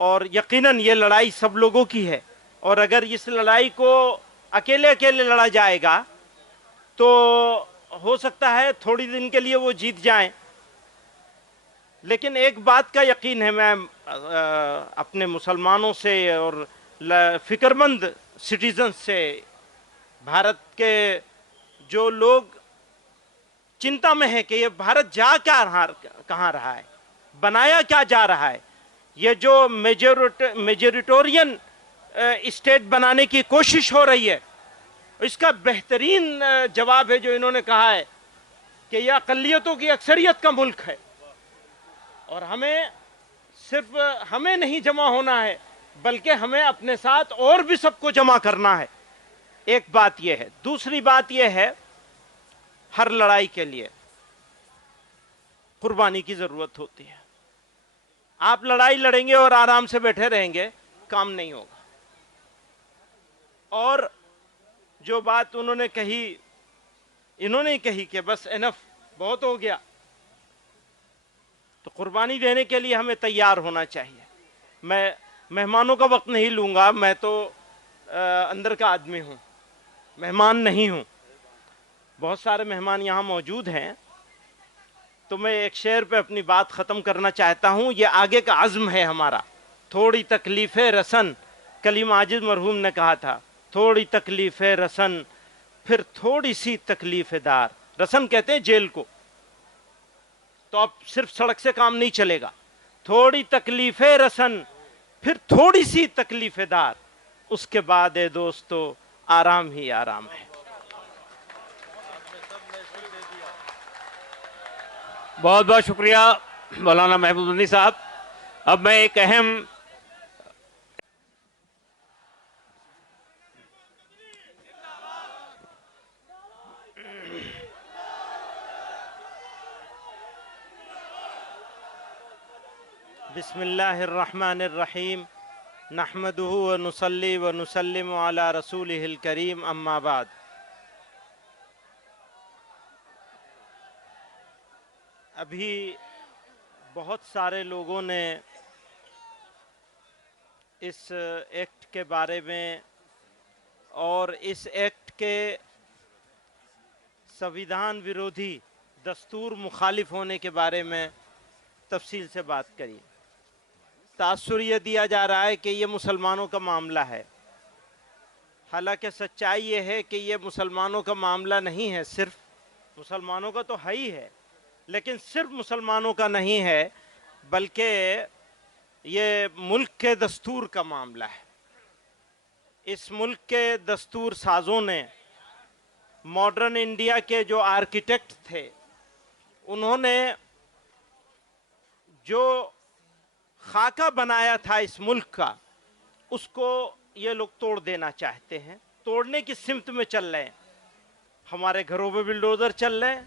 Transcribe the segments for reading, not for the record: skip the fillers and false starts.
اور یقیناً یہ لڑائی سب لوگوں کی ہے، اور اگر اس لڑائی کو اکیلے اکیلے لڑا جائے گا تو ہو سکتا ہے تھوڑی دن کے لیے وہ جیت جائیں، لیکن ایک بات کا یقین ہے، میں اپنے مسلمانوں سے اور فکر مند سٹیزن سے، بھارت کے جو لوگ چنتا میں ہے کہ یہ بھارت جا کہاں رہا ہے، بنایا کیا جا رہا ہے، یہ جو میجورٹورین اسٹیٹ بنانے کی کوشش ہو رہی ہے، اس کا بہترین جواب ہے جو انہوں نے کہا ہے کہ یہ اقلیتوں کی اکثریت کا ملک ہے، اور صرف ہمیں نہیں جمع ہونا ہے بلکہ ہمیں اپنے ساتھ اور بھی سب کو جمع کرنا ہے۔ ایک بات یہ ہے۔ دوسری بات یہ ہے، ہر لڑائی کے لیے قربانی کی ضرورت ہوتی ہے۔ آپ لڑائی لڑیں گے اور آرام سے بیٹھے رہیں گے، کام نہیں ہوگا۔ اور جو بات انہوں نے کہی کہ بس انف، بہت ہو گیا، تو قربانی دینے کے لیے ہمیں تیار ہونا چاہیے۔ میں مہمانوں کا وقت نہیں لوں گا، میں تو اندر کا آدمی ہوں، مہمان نہیں ہوں۔ بہت سارے مہمان یہاں موجود ہیں، تو میں ایک شعر پہ اپنی بات ختم کرنا چاہتا ہوں۔ یہ آگے کا عزم ہے ہمارا۔ تھوڑی تکلیف رسن، کلیم عاجز مرحوم نے کہا تھا، تھوڑی تکلیف رسن پھر تھوڑی سی تکلیف دار۔ رسن کہتے ہیں جیل کو، تو اب صرف سڑک سے کام نہیں چلے گا۔ تھوڑی تکلیف رسن پھر تھوڑی سی تکلیف دار، اس کے بعد اے دوستو آرام ہی آرام ہے۔ بہت بہت شکریہ مولانا محمود مدنی صاحب۔ اب میں ایک اہم بسم اللہ الرحمن الرحیم، نحمدہ ونصلی ونسلم علی رسولہ الکریم، اما بعد۔ ابھی بہت سارے لوگوں نے اس ایکٹ کے بارے میں اور اس ایکٹ کے سویدھان ویرودھی، دستور مخالف ہونے کے بارے میں تفصیل سے بات کری۔ تاثر یہ دیا جا رہا ہے کہ یہ مسلمانوں کا معاملہ ہے، حالانکہ سچائی یہ ہے کہ یہ مسلمانوں کا معاملہ نہیں ہے، صرف مسلمانوں کا تو ہے ہی ہے، لیکن صرف مسلمانوں کا نہیں ہے بلکہ یہ ملک کے دستور کا معاملہ ہے۔ اس ملک کے دستور سازوں نے، ماڈرن انڈیا کے جو آرکیٹیکٹ تھے، انہوں نے جو خاکہ بنایا تھا اس ملک کا، اس کو یہ لوگ توڑ دینا چاہتے ہیں، توڑنے کی سمت میں چل رہے ہیں۔ ہمارے گھروں پہ بلڈوزر چل رہے ہیں،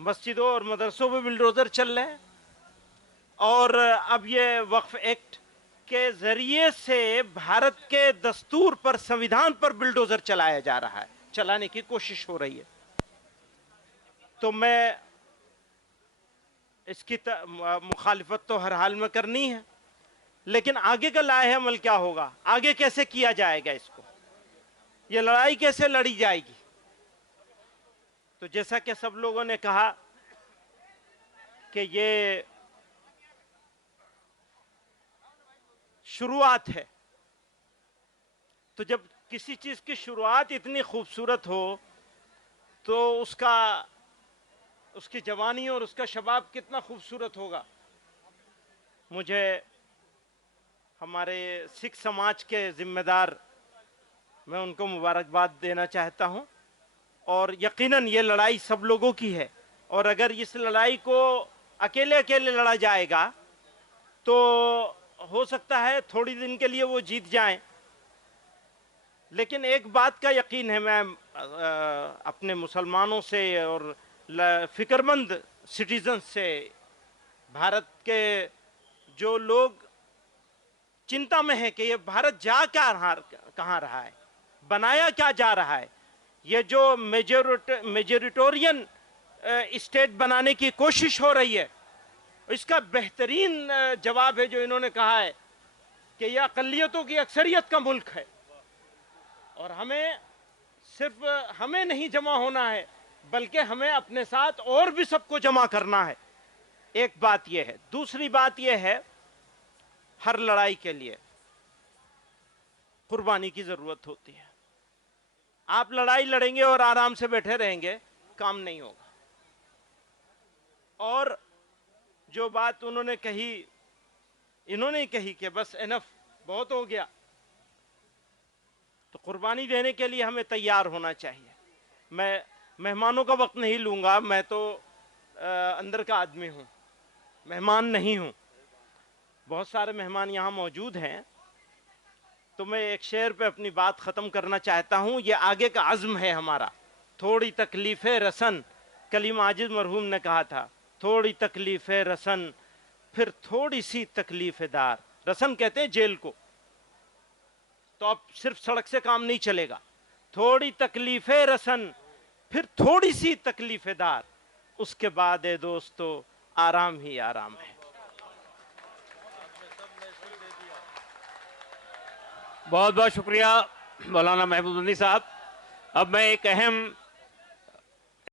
مسجدوں اور مدرسوں پہ بلڈوزر چل رہے ہیں، اور اب یہ وقف ایکٹ کے ذریعے سے بھارت کے دستور پر، سنویدھان پر بلڈوزر چلایا جا رہا ہے، چلانے کی کوشش ہو رہی ہے۔ تو میں اس کی مخالفت تو ہر حال میں کرنی ہے، لیکن آگے کا لائحہ عمل کیا ہوگا، آگے کیسے کیا جائے گا، اس کو یہ لڑائی کیسے لڑی جائے گی؟ تو جیسا کہ سب لوگوں نے کہا کہ یہ شروعات ہے، تو جب کسی چیز کی شروعات اتنی خوبصورت ہو تو اس کی جوانی اور اس کا شباب کتنا خوبصورت ہوگا۔ مجھے ہمارے سکھ سماج کے ذمہ دار، میں ان کو مبارکباد دینا چاہتا ہوں، اور یقیناً یہ لڑائی سب لوگوں کی ہے، اور اگر اس لڑائی کو اکیلے اکیلے لڑا جائے گا تو ہو سکتا ہے تھوڑی دن کے لیے وہ جیت جائیں، لیکن ایک بات کا یقین ہے، میں اپنے مسلمانوں سے اور فکر مند سٹیزن سے، بھارت کے جو لوگ چنتا میں ہے کہ یہ بھارت جا کہاں رہا ہے، بنایا کیا جا رہا ہے، یہ جو میجورٹورین اسٹیٹ بنانے کی کوشش ہو رہی ہے، اس کا بہترین جواب ہے جو انہوں نے کہا ہے کہ یہ اقلیتوں کی اکثریت کا ملک ہے اور ہمیں صرف ہمیں نہیں جمع ہونا ہے بلکہ ہمیں اپنے ساتھ اور بھی سب کو جمع کرنا ہے. ایک بات یہ ہے. دوسری بات یہ ہے ہر لڑائی کے لیے قربانی کی ضرورت ہوتی ہے. آپ لڑائی لڑیں گے اور آرام سے بیٹھے رہیں گے کام نہیں ہوگا. اور جو بات انہوں نے کہی کہ بس انف بہت ہو گیا, تو قربانی دینے کے لیے ہمیں تیار ہونا چاہیے. میں مہمانوں کا وقت نہیں لوں گا, میں تو اندر کا آدمی ہوں, مہمان نہیں ہوں. بہت سارے مہمان یہاں موجود ہیں, تو میں ایک شعر پہ اپنی بات ختم کرنا چاہتا ہوں. یہ آگے کا عزم ہے ہمارا. تھوڑی تکلیف رسن, کلیم ماجد مرحوم نے کہا تھا, تھوڑی تکلیف رسن پھر تھوڑی سی تکلیف دار. رسن کہتے ہیں جیل کو. تو اب صرف سڑک سے کام نہیں چلے گا. تھوڑی تکلیف رسن پھر تھوڑی سی تکلیف دار, اس کے بعد اے دوستو آرام ہی آرام ہے. بہت بہت شکریہ مولانا محمود مدنی صاحب. اب میں ایک اہم